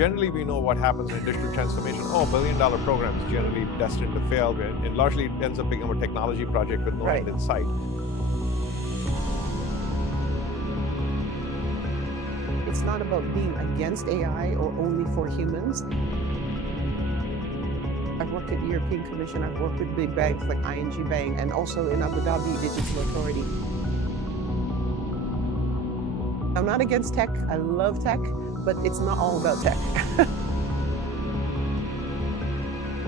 generally we know what happens in digital transformation. Oh, billion-dollar programs generally destined to fail, and largely it ends up becoming a technology project with no end in sight. It's not about being against AI or only for humans. I've worked at the European Commission, I've worked with big banks like ING Bank, and also in Abu Dhabi Digital Authority. I'm not against tech, I love tech, but it's not all about tech.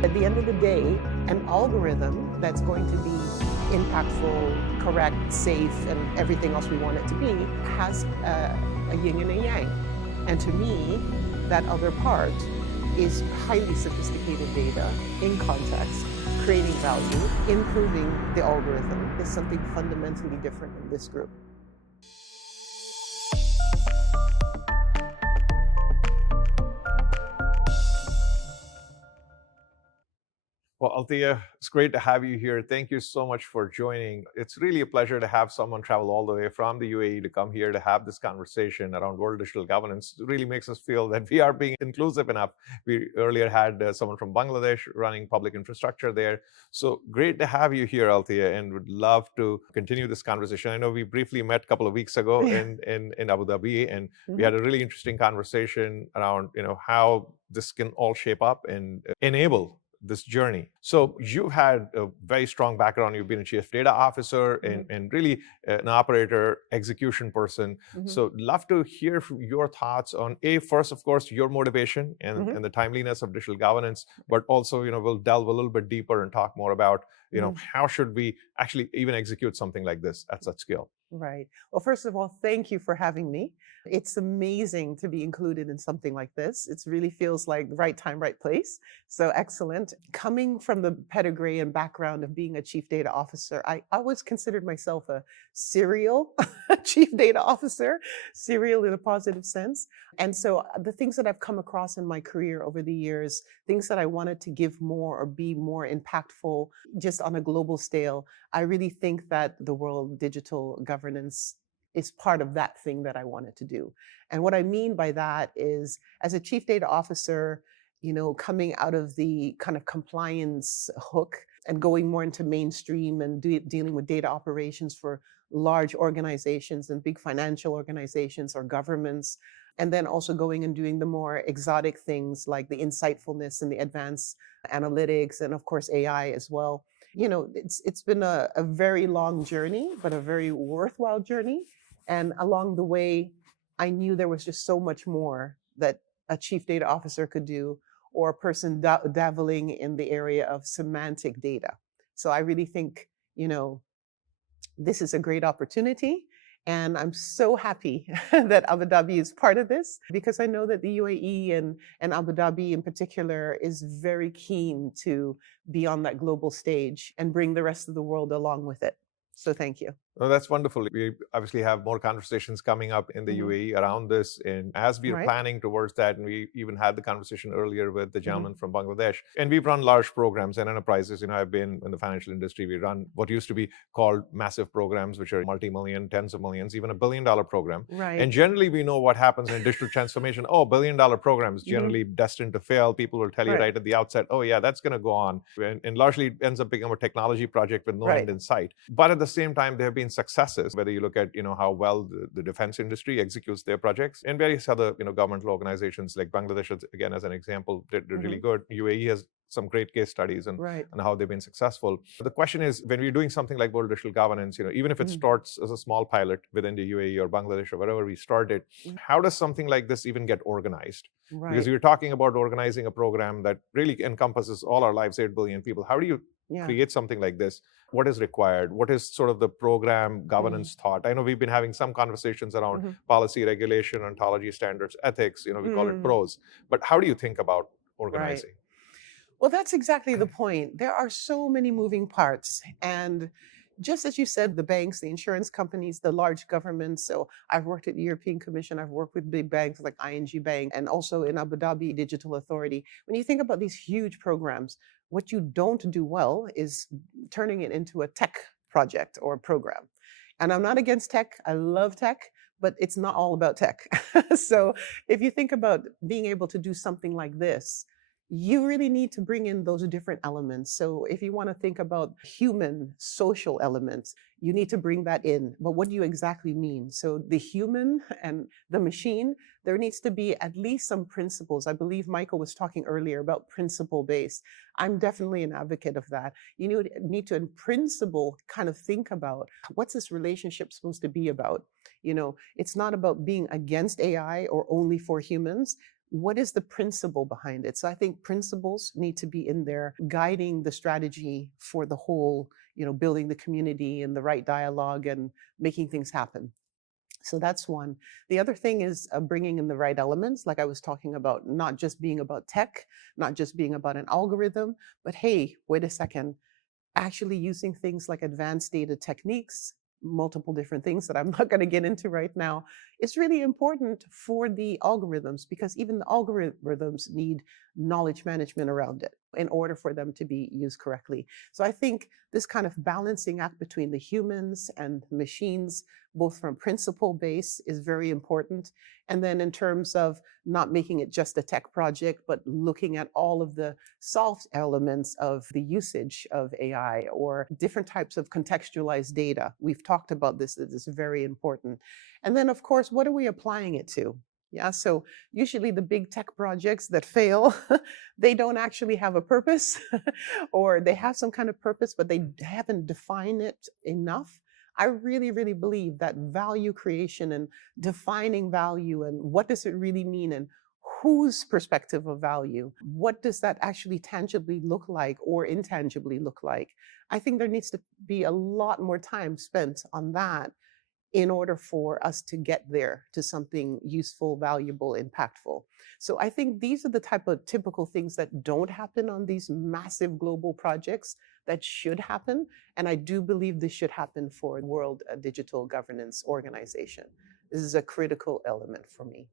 At the end of the day, an algorithm that's going to be impactful, correct, safe, and everything else we want it to be has a yin and a yang. And to me, that other part is highly sophisticated data in context, creating value, improving the algorithm is something fundamentally different in this group. Well, Althea, it's great to have you here. Thank you so much for joining. It's really a pleasure to have someone travel all the way from the UAE to come here to have this conversation around world digital governance. It really makes us feel that we are being inclusive enough. We earlier had someone from Bangladesh running public infrastructure there. So great to have you here, Althea, and would love to continue this conversation. I know we briefly met a couple of weeks ago in Abu Dhabi, and we had a really interesting conversation around how this can all shape up and enable this journey. So you've had a very strong background. You've been a chief data officer and really an operator, execution person. So love to hear from your thoughts on first, of course, your motivation and the timeliness of digital governance, but also, we'll delve a little bit deeper and talk more about, how should we actually even execute something like this at such scale? Right. Well, first of all, thank you for having me. It's amazing to be included in something like this. It really feels like right time, right place. So excellent. Coming from the pedigree and background of being a chief data officer, I always considered myself a serial chief data officer, serial in a positive sense. And so the things that I've come across in my career over the years, things that I wanted to give more or be more impactful just on a global scale, I really think that the world digital governance is part of that thing that I wanted to do. And what I mean by that is, as a chief data officer, coming out of the kind of compliance hook and going more into mainstream and dealing with data operations for large organizations and big financial organizations or governments, and then also going and doing the more exotic things like the insightfulness and the advanced analytics and of course AI as well. It's been a very long journey, but a very worthwhile journey. And along the way, I knew there was just so much more that a chief data officer could do, or a person dabbling in the area of semantic data. So I really think, this is a great opportunity. And I'm so happy that Abu Dhabi is part of this, because I know that the UAE and Abu Dhabi in particular is very keen to be on that global stage and bring the rest of the world along with it. So thank you. Oh, that's wonderful. We obviously have more conversations coming up in the UAE around this. And as we are planning towards that, and we even had the conversation earlier with the gentleman from Bangladesh, and we've run large programs and enterprises. I've been in the financial industry. We run what used to be called massive programs, which are multi-million, tens of millions, even $1 billion program. And generally we know what happens in digital transformation. Oh, $1 billion programs generally destined to fail. People will tell you right at the outset, oh yeah, that's going to go on. And largely it ends up becoming a technology project with no end in sight. But at the same time, there have been successes, whether you look at how well the defense industry executes their projects, and various other governmental organizations like Bangladesh, again as an example, did really good. UAE has some great case studies and how they've been successful. The question is, when we're doing something like world digital governance, even if it starts as a small pilot within the UAE or Bangladesh or wherever we started, how does something like this even get organized? Because you're talking about organizing a program that really encompasses all our lives, 8 billion people. How do you create something like this? What is required? What is sort of the program governance thought? I know we've been having some conversations around policy, regulation, ontology, standards, ethics, we call it pros. But how do you think about organizing? Well, that's exactly the point. There are so many moving parts. And just as you said, the banks, the insurance companies, the large governments. So I've worked at the European Commission. I've worked with big banks like ING Bank and also in Abu Dhabi Digital Authority. When you think about these huge programs, what you don't do well is turning it into a tech project or a program. And I'm not against tech. I love tech, but it's not all about tech. So if you think about being able to do something like this, you really need to bring in those different elements. So if you want to think about human social elements, you need to bring that in. But what do you exactly mean? So the human and the machine, there needs to be at least some principles. I believe Michael was talking earlier about principle based. I'm definitely an advocate of that. You need to, in principle, kind of think about what's this relationship supposed to be about? It's not about being against AI or only for humans. What is the principle behind it? So I think principles need to be in there guiding the strategy for the whole, building the community and the right dialogue and making things happen. So that's one. The other thing is bringing in the right elements, like I was talking about, not just being about tech, not just being about an algorithm, but hey, wait a second, actually using things like advanced data techniques, multiple different things that I'm not going to get into right now, is really important for the algorithms, because even the algorithms need knowledge management around it in order for them to be used correctly. So I think this kind of balancing act between the humans and machines, both from principle base, is very important. And then in terms of not making it just a tech project, but looking at all of the soft elements of the usage of AI or different types of contextualized data. We've talked about this. It is very important. And then, of course, what are we applying it to? Yeah, so usually the big tech projects that fail, they don't actually have a purpose, or they have some kind of purpose, but they haven't defined it enough. I really, really believe that value creation and defining value and what does it really mean and whose perspective of value, what does that actually tangibly look like or intangibly look like? I think there needs to be a lot more time spent on that in order for us to get there to something useful, valuable, impactful. So I think these are the type of typical things that don't happen on these massive global projects that should happen. And I do believe this should happen for World Digital Governance Organization. This is a critical element for me.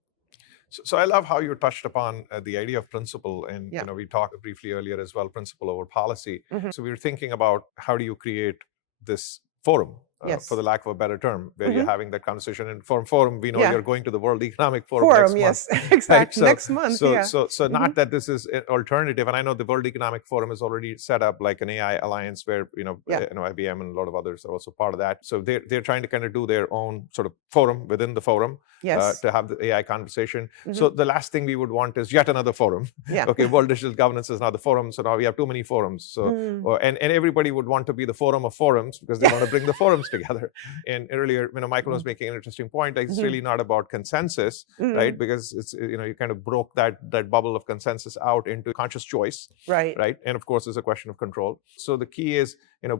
So I love how you touched upon the idea of principle, and Yeah. we talked briefly earlier as well, principle over policy. Mhm. So we were thinking about how do you create this forum, Yes. for the lack of a better term, where you're Mhm. having that conversation. And forum, we know Yeah. you're going to the World Economic Forum next month, Yes, right? exactly. So, Next month, yeah. so Mhm. not that this is an alternative, and I know the World Economic Forum is already set up like an AI alliance where Yeah. IBM and a lot of others are also part of that. So they're trying to kind of do their own sort of forum within the forum. Yes. To have the AI conversation. Mhm. So the last thing we would want is yet another forum. Yeah. Okay, World Digital Governance is now the forum, so now we have too many forums. So and everybody would want to be the forum of forums because they want to bring the forums together. And earlier, Michael was making an interesting point. Like, it's really not about consensus, right? Because it's you kind of broke that bubble of consensus out into conscious choice, right? And of course, there's a question of control. So the key is,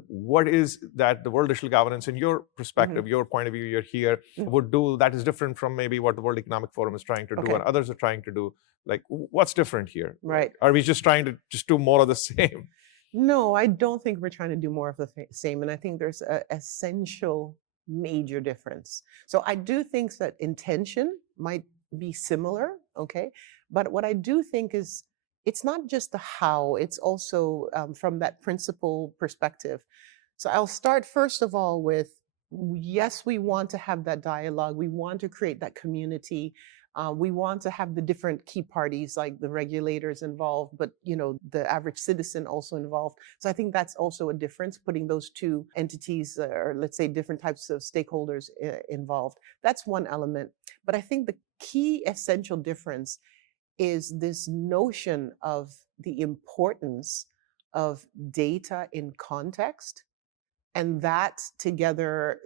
what is that the World Digital Governance, in your perspective, your point of view, you're here, would do that is different from maybe what the World Economic Forum is trying to do and others are trying to do. Like, what's different here? Right. Are we just trying to do more of the same? No, I don't think we're trying to do more of the same. And I think there's an essential major difference. So I do think that intention might be similar, okay? But what I do think is it's not just the how, it's also from that principle perspective. So I'll start first of all with, yes, we want to have that dialogue. We want to create that community. We want to have the different key parties, like the regulators involved, but the average citizen also involved. So I think that's also a difference, putting those two entities, or let's say different types of stakeholders involved. That's one element. But I think the key essential difference is this notion of the importance of data in context, and that together,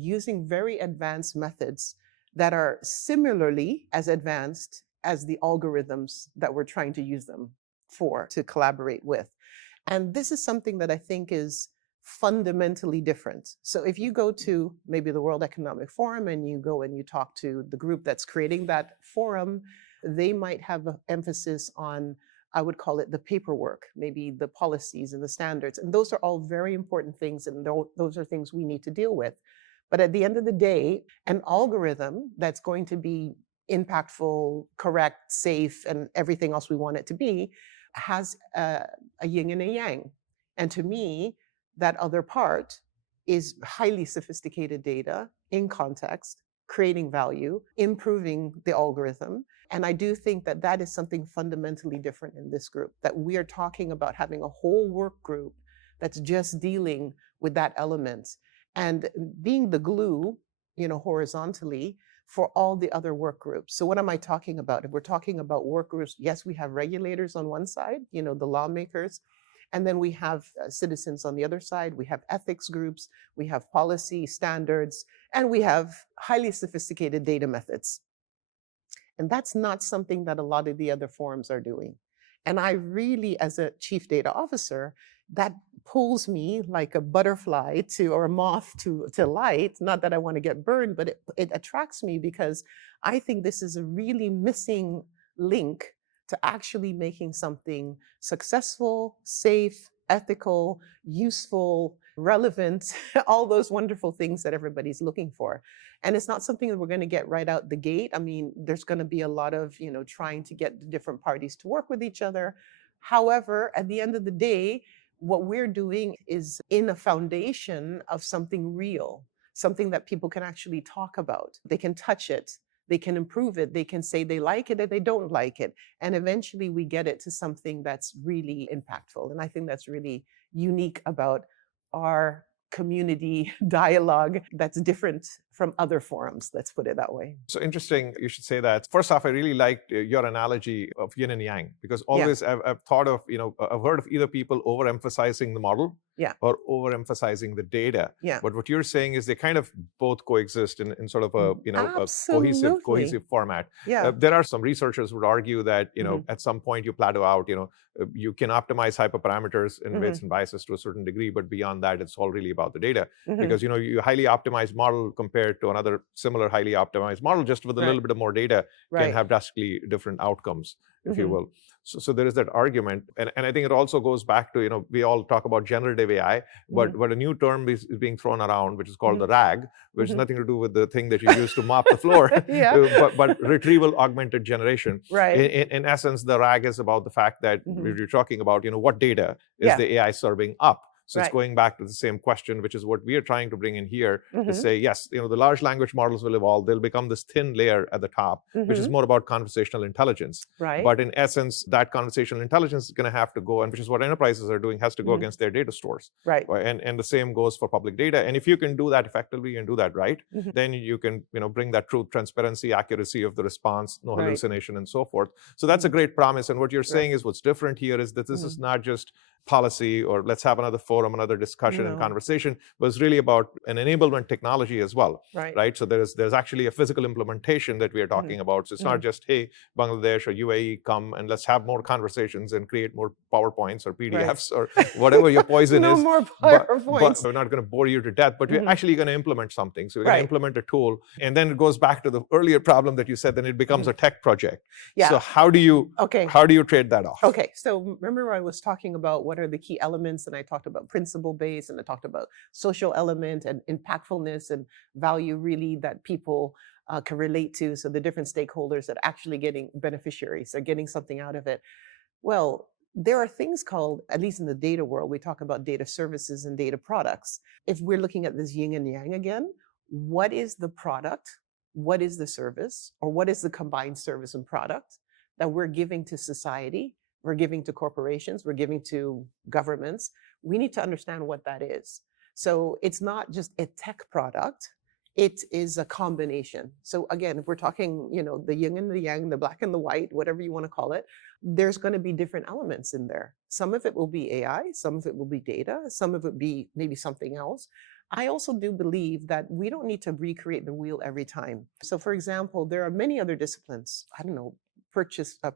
using very advanced methods that are similarly as advanced as the algorithms that we're trying to use them for to collaborate with. And this is something that I think is fundamentally different. So if you go to maybe the World Economic Forum and you go and you talk to the group that's creating that forum, they might have an emphasis on, I would call it the paperwork, maybe the policies and the standards. And those are all very important things. And those are things we need to deal with. But at the end of the day, an algorithm that's going to be impactful, correct, safe, and everything else we want it to be has a yin and a yang. And to me, that other part is highly sophisticated data in context, creating value, improving the algorithm. And I do think that that is something fundamentally different in this group, that we are talking about having a whole work group that's just dealing with that element and being the glue, horizontally for all the other work groups. So what am I talking about? If we're talking about work groups, yes, we have regulators on one side, the lawmakers, and then we have citizens on the other side. We have ethics groups, we have policy standards, and we have highly sophisticated data methods. And that's not something that a lot of the other forums are doing. And I really, as a chief data officer, that pulls me like a butterfly or a moth to light. Not that I want to get burned, but it attracts me because I think this is a really missing link to actually making something successful, safe, ethical, useful, relevant, all those wonderful things that everybody's looking for. And it's not something that we're going to get right out the gate. I mean, there's going to be a lot of, trying to get the different parties to work with each other. However, at the end of the day, what we're doing is in a foundation of something real, something that people can actually talk about. They can touch it, they can improve it, they can say they like it or they don't like it. And eventually we get it to something that's really impactful. And I think that's really unique about our community dialogue that's different from other forums, let's put it that way. So interesting, you should say that. First off, I really liked your analogy of yin and yang, because always I've thought of, I've heard of either people overemphasizing the model or overemphasizing the data. But what you're saying is they kind of both coexist in sort of a, a cohesive format. There are some researchers who would argue that, at some point you plateau out, you can optimize hyperparameters and weights and biases to a certain degree, but beyond that, it's all really about the data. Because, you highly optimized model compared to another similar highly optimized model, just with a little bit of more data, can have drastically different outcomes, if you will. So there is that argument. And I think it also goes back to, we all talk about generative AI, but a new term is being thrown around, which is called the RAG, which has nothing to do with the thing that you use to mop the floor, but retrieval augmented generation. In essence, the RAG is about the fact that you're talking about, what data is the AI serving up. So it's going back to the same question, which is what we are trying to bring in here to say, yes, the large language models will evolve. They'll become this thin layer at the top, which is more about conversational intelligence. But in essence, that conversational intelligence is going to have to go, and which is what enterprises are doing, has to go against their data stores. And the same goes for public data. And if you can do that effectively and do that right, then you can bring that truth, transparency, accuracy of the response, no hallucination, and so forth. So that's a great promise. And what you're saying is what's different here is that this is not just policy or let's have another forum, another discussion and conversation, but it's really about an enablement technology as well, right? So there's actually a physical implementation that we are talking about. So it's not just, hey, Bangladesh or UAE, come and let's have more conversations and create more PowerPoints or PDFs or whatever your poison is. More PowerPoints. But we're not going to bore you to death, but we're actually going to implement something. So we're going to implement a tool. And then it goes back to the earlier problem that you said, then it becomes a tech project. So how do you trade that off? Okay, so remember I was talking about what are the key elements, and I talked about principle-based, and I talked about social element and impactfulness and value really that people can relate to. So the different stakeholders that are actually getting beneficiaries are getting something out of it. Well, there are things called, at least in the data world, we talk about data services and data products. If we're looking at this yin and yang again, what is the product? What is the service? Or what is the combined service and product that we're giving to society? We're giving to corporations, we're giving to governments. We need to understand what that is. So it's not just a tech product, it is a combination. So again, if we're talking, the yin and the yang, the black and the white, whatever you want to call it, there's going to be different elements in there. Some of it will be AI, some of it will be data, some of it be maybe something else. I also do believe that we don't need to recreate the wheel every time. So for example, there are many other disciplines,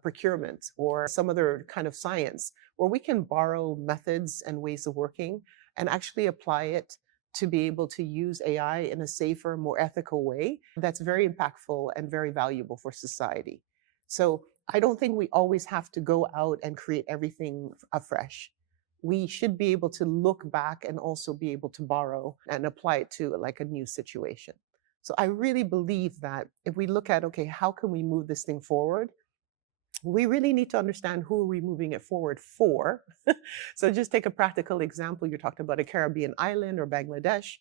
procurement or some other kind of science where we can borrow methods and ways of working and actually apply it to be able to use AI in a safer, more ethical way that's very impactful and very valuable for society. So I don't think we always have to go out and create everything afresh. We should be able to look back and also be able to borrow and apply it to like a new situation. So I really believe that if we look at, okay, how can we move this thing forward? we really need to understand who are we moving it forward for. So just take a practical example. You talked about a Caribbean island or Bangladesh.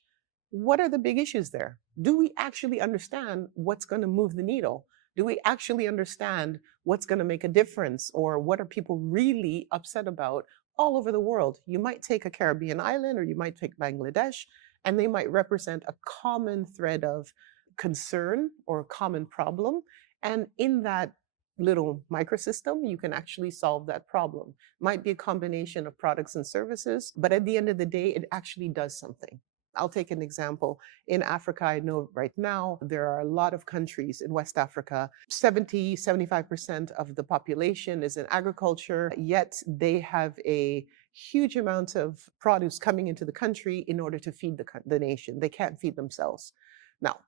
What are the big issues there? Do we actually understand what's going to move the needle? Do we actually understand what's going to make a difference, or what are people really upset about all over the world? You might take a Caribbean island or you might take Bangladesh, and they might represent a common thread of concern or a common problem. And in that little microsystem, you can actually solve that problem. Might be a combination of products and services, but at the end of the day, it actually does something. I'll take an example. In Africa, I know right now there are a lot of countries in West Africa. 75% of the population is in agriculture, yet they have a huge amount of produce coming into the country in order to feed the nation. They can't feed themselves. Now,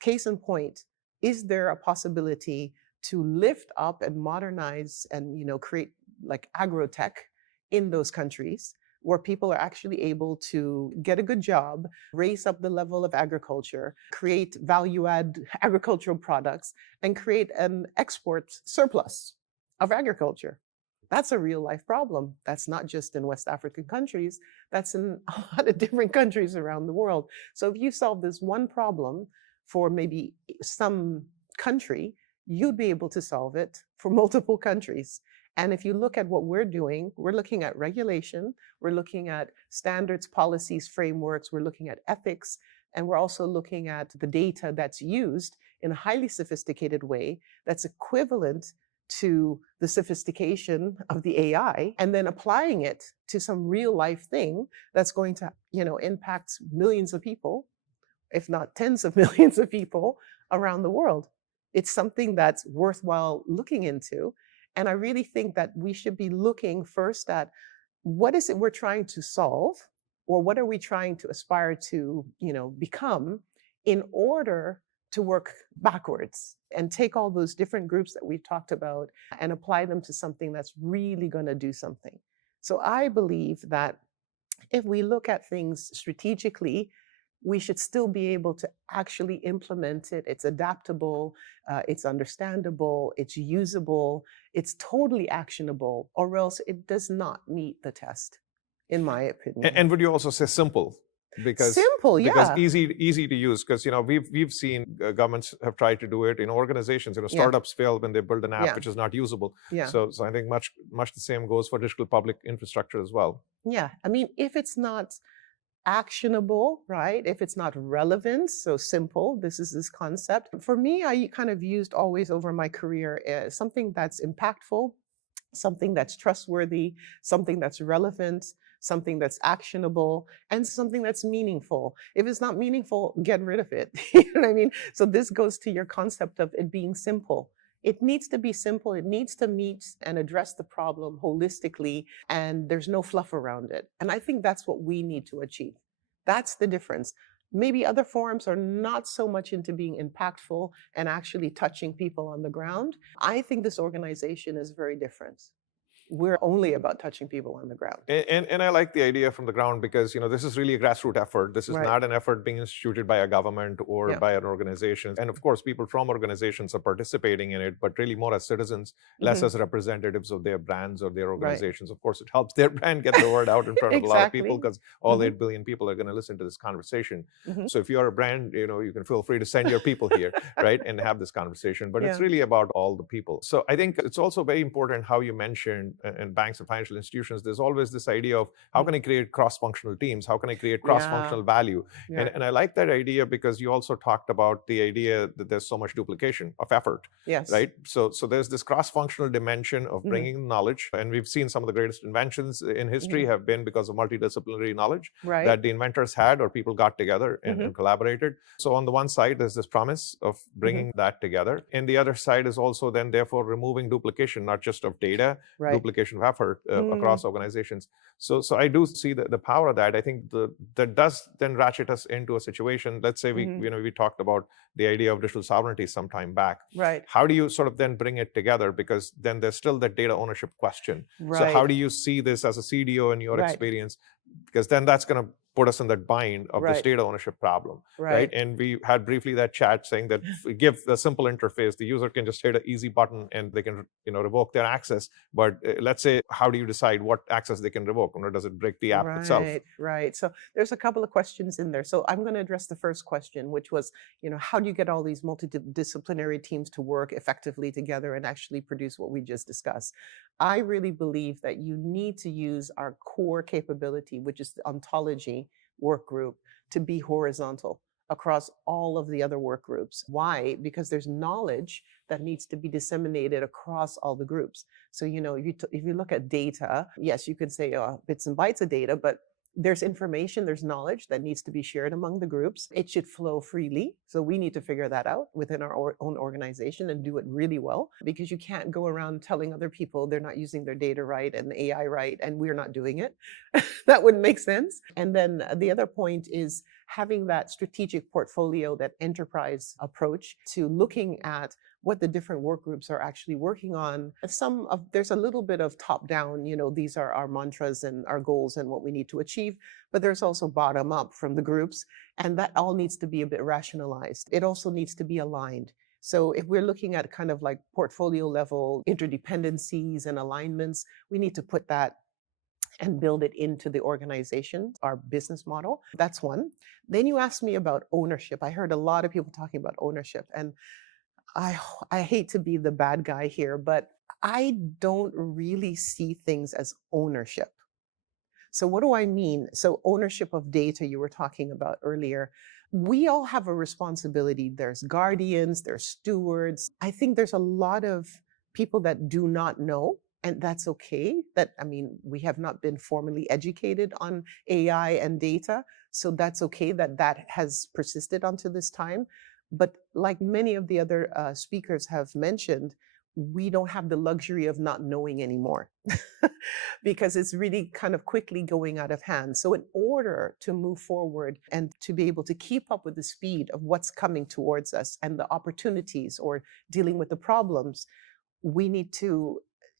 case in point, is there a possibility to lift up and modernize and create like agro-tech in those countries, where people are actually able to get a good job, raise up the level of agriculture, create value-add agricultural products, and create an export surplus of agriculture? That's a real-life problem. That's not just in West African countries. That's in a lot of different countries around the world. So if you solve this one problem for maybe some country, you'd be able to solve it for multiple countries. And if you look at what we're doing, we're looking at regulation, we're looking at standards, policies, frameworks, we're looking at ethics, and we're also looking at the data that's used in a highly sophisticated way that's equivalent to the sophistication of the AI, and then applying it to some real life thing that's going to, impact millions of people, if not tens of millions of people around the world. It's something that's worthwhile looking into. And I really think that we should be looking first at what is it we're trying to solve, or what are we trying to aspire to, become, in order to work backwards and take all those different groups that we've talked about and apply them to something that's really going to do something. So I believe that if we look at things strategically, we should still be able to actually implement it. It's adaptable, it's understandable, it's usable, it's totally actionable, or else it does not meet the test, in my opinion. And would you also say simple? Because simple, because yeah. easy to use. Because we've seen governments have tried to do it in organizations. Startups fail when they build an app which is not usable. Yeah. So I think much the same goes for digital public infrastructure as well. Yeah, I mean, if it's not actionable, right? If it's not relevant, so simple, this is this concept. For me, I kind of used always over my career something that's impactful, something that's trustworthy, something that's relevant, something that's actionable, and something that's meaningful. If it's not meaningful, get rid of it. You know what I mean? So this goes to your concept of it being simple. It needs to be simple. It needs to meet and address the problem holistically, and there's no fluff around it. And I think that's what we need to achieve. That's the difference. Maybe other forums are not so much into being impactful and actually touching people on the ground. I think this organization is very different. We're only about touching people on the ground. And I like the idea from the ground, because this is really a grassroots effort. This is not an effort being instituted by a government or by an organization. And of course, people from organizations are participating in it, but really more as citizens, less as representatives of their brands or their organizations. Of course, it helps their brand get the word out in front of a lot of people, because all 8 billion people are going to listen to this conversation. So if you're a brand, you can feel free to send your people here, right, and have this conversation. But it's really about all the people. So I think it's also very important how you mentioned, and banks and financial institutions, there's always this idea of how can I create cross-functional teams? How can I create cross-functional value? And I like that idea, because you also talked about the idea that there's so much duplication of effort, right? So there's this cross-functional dimension of bringing knowledge. And we've seen some of the greatest inventions in history have been because of multidisciplinary knowledge that the inventors had, or people got together and collaborated. So on the one side, there's this promise of bringing that together. And the other side is also then therefore removing duplication, not just of data, duplication of effort across organizations. So I do see the power of that. I think that does then ratchet us into a situation. Let's say we talked about the idea of digital sovereignty some time back. How do you sort of then bring it together? Because then there's still that data ownership question. So how do you see this as a CDO in your experience? Because then that's going to put us in that bind of this Right. data ownership problem, right? Right. And we had briefly that chat saying that if we give the simple interface, the user can just hit an easy button and they can, revoke their access. But let's say, how do you decide what access they can revoke? Or does it break the app itself? Right, right. So there's a couple of questions in there. So I'm going to address the first question, which was, how do you get all these multidisciplinary teams to work effectively together and actually produce what we just discussed? I really believe that you need to use our core capability, which is the ontology work group, to be horizontal across all of the other work groups. Why? Because there's knowledge that needs to be disseminated across all the groups. So, if you look at data, yes, you could say bits and bytes of data, but there's information, there's knowledge that needs to be shared among the groups. It should flow freely. So we need to figure that out within our own organization and do it really well, because you can't go around telling other people they're not using their data right and AI right, and we're not doing it. That wouldn't make sense. And then the other point is having that strategic portfolio, that enterprise approach to looking at what the different work groups are actually working on. There's a little bit of top down, these are our mantras and our goals and what we need to achieve, but there's also bottom up from the groups, and that all needs to be a bit rationalized. It also needs to be aligned. So if we're looking at kind of like portfolio level interdependencies and alignments, we need to put that and build it into the organization, our business model. That's one. Then you asked me about ownership. I heard a lot of people talking about ownership, and I hate to be the bad guy here, but I don't really see things as ownership. So what do I mean? So ownership of data you were talking about earlier. We all have a responsibility. There's guardians, there's stewards. I think there's a lot of people that do not know, and that's okay. We have not been formally educated on AI and data, so that's okay that that has persisted onto this time. But like many of the other speakers have mentioned, we don't have the luxury of not knowing anymore because it's really kind of quickly going out of hand. So, in order to move forward and to be able to keep up with the speed of what's coming towards us and the opportunities or dealing with the problems, we need to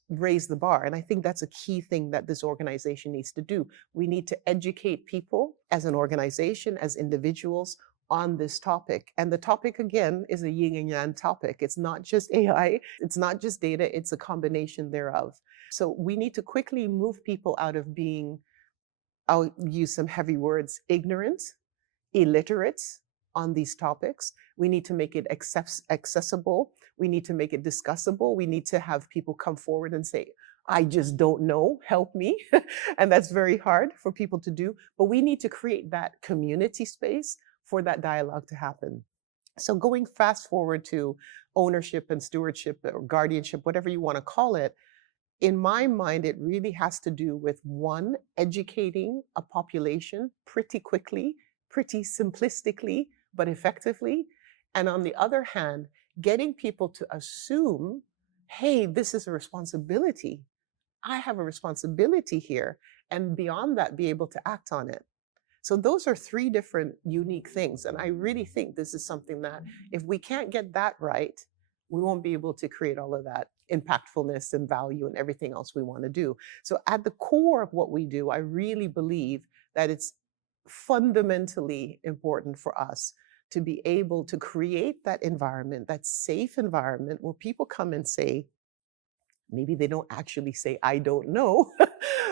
raise the bar. And I think that's a key thing that this organization needs to do. We need to educate people as an organization, as individuals, on this topic. And the topic, again, is a yin and yang topic. It's not just AI, it's not just data, it's a combination thereof. So we need to quickly move people out of being, I'll use some heavy words, ignorant, illiterate on these topics. We need to make it accessible. We need to make it discussable. We need to have people come forward and say, I just don't know, help me. And that's very hard for people to do. But we need to create that community space for that dialogue to happen. So going fast forward to ownership and stewardship or guardianship, whatever you want to call it, in my mind, it really has to do with one, educating a population pretty quickly, pretty simplistically, but effectively. And on the other hand, getting people to assume, hey, this is a responsibility. I have a responsibility here. And beyond that, be able to act on it. So those are three different unique things. And I really think this is something that if we can't get that right, we won't be able to create all of that impactfulness and value and everything else we want to do. So at the core of what we do, I really believe that it's fundamentally important for us to be able to create that environment, that safe environment where people come and say, maybe they don't actually say, I don't know,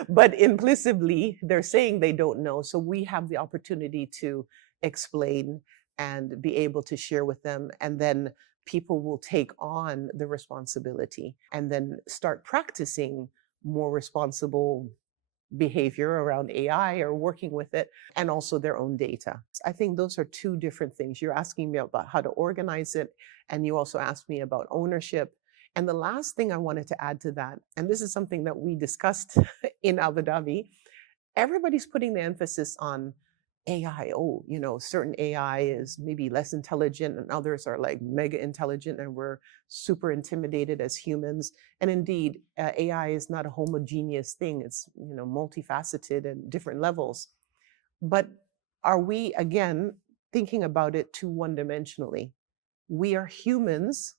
but implicitly they're saying they don't know. So we have the opportunity to explain and be able to share with them. And then people will take on the responsibility and then start practicing more responsible behavior around AI or working with it, and also their own data. I think those are two different things. You're asking me about how to organize it, and you also asked me about ownership. And the last thing I wanted to add to that, and this is something that we discussed in Abu Dhabi, everybody's putting the emphasis on AI. Oh, certain AI is maybe less intelligent and others are like mega intelligent and we're super intimidated as humans. And indeed, AI is not a homogeneous thing. It's, multifaceted and different levels. But are we, again, thinking about it too one-dimensionally? We are humans.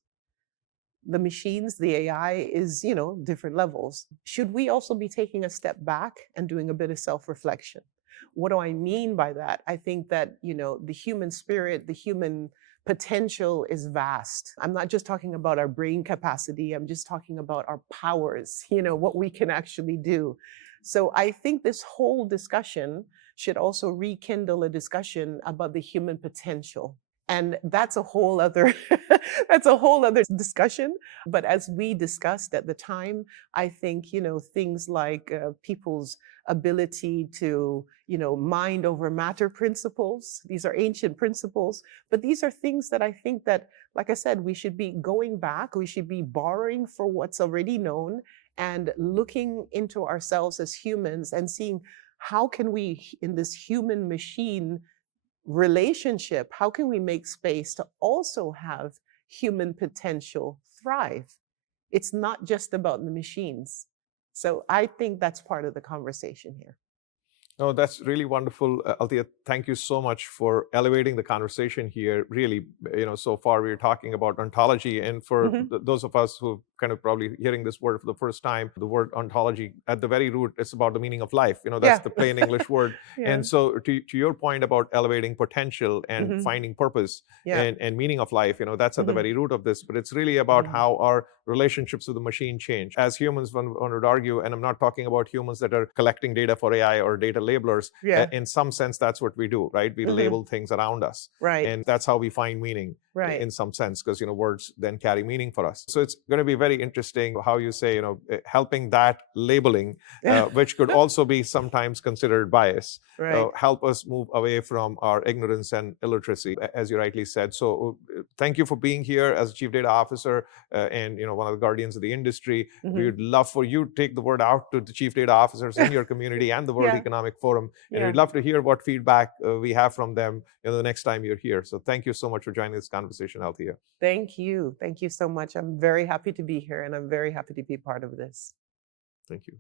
The machines, the AI is, different levels. Should we also be taking a step back and doing a bit of self-reflection? What do I mean by that? I think that, the human spirit, the human potential is vast. I'm not just talking about our brain capacity, I'm just talking about our powers, what we can actually do. So I think this whole discussion should also rekindle a discussion about the human potential. And that's a whole other that's a whole other discussion. But as we discussed at the time, I think things like people's ability to mind over matter principles. These are ancient principles, but these are things that I think that, like I said, we should be going back. We should be borrowing for what's already known and looking into ourselves as humans and seeing how can we, in this human machine relationship, how can we make space to also have human potential thrive? It's not just about the machines. So I think that's part of the conversation here. No, that's really wonderful, Althea. Thank you so much for elevating the conversation here. Really, so far we're talking about ontology, and for those of us who kind of probably hearing this word for the first time, the word ontology at the very root, it's about the meaning of life. That's the plain English word. Yeah. And so, to your point about elevating potential and finding purpose and meaning of life, that's at the very root of this. But it's really about how our relationships with the machine change. As humans, one would argue, and I'm not talking about humans that are collecting data for AI or data labelers. Yeah. In some sense, that's what we do, right? We label things around us. Right. And that's how we find meaning. Right. In some sense, because words then carry meaning for us. So it's going to be very interesting how you say, helping that labeling, which could also be sometimes considered bias, right. Help us move away from our ignorance and illiteracy, as you rightly said. So thank you for being here as Chief Data Officer and one of the guardians of the industry. We would love for you to take the word out to the Chief Data Officers in your community and the World Economic Forum. And we'd love to hear what feedback we have from them the next time you're here. So thank you so much for joining this conversation, Althea. Thank you. Thank you so much. I'm very happy to be here, and I'm very happy to be part of this. Thank you.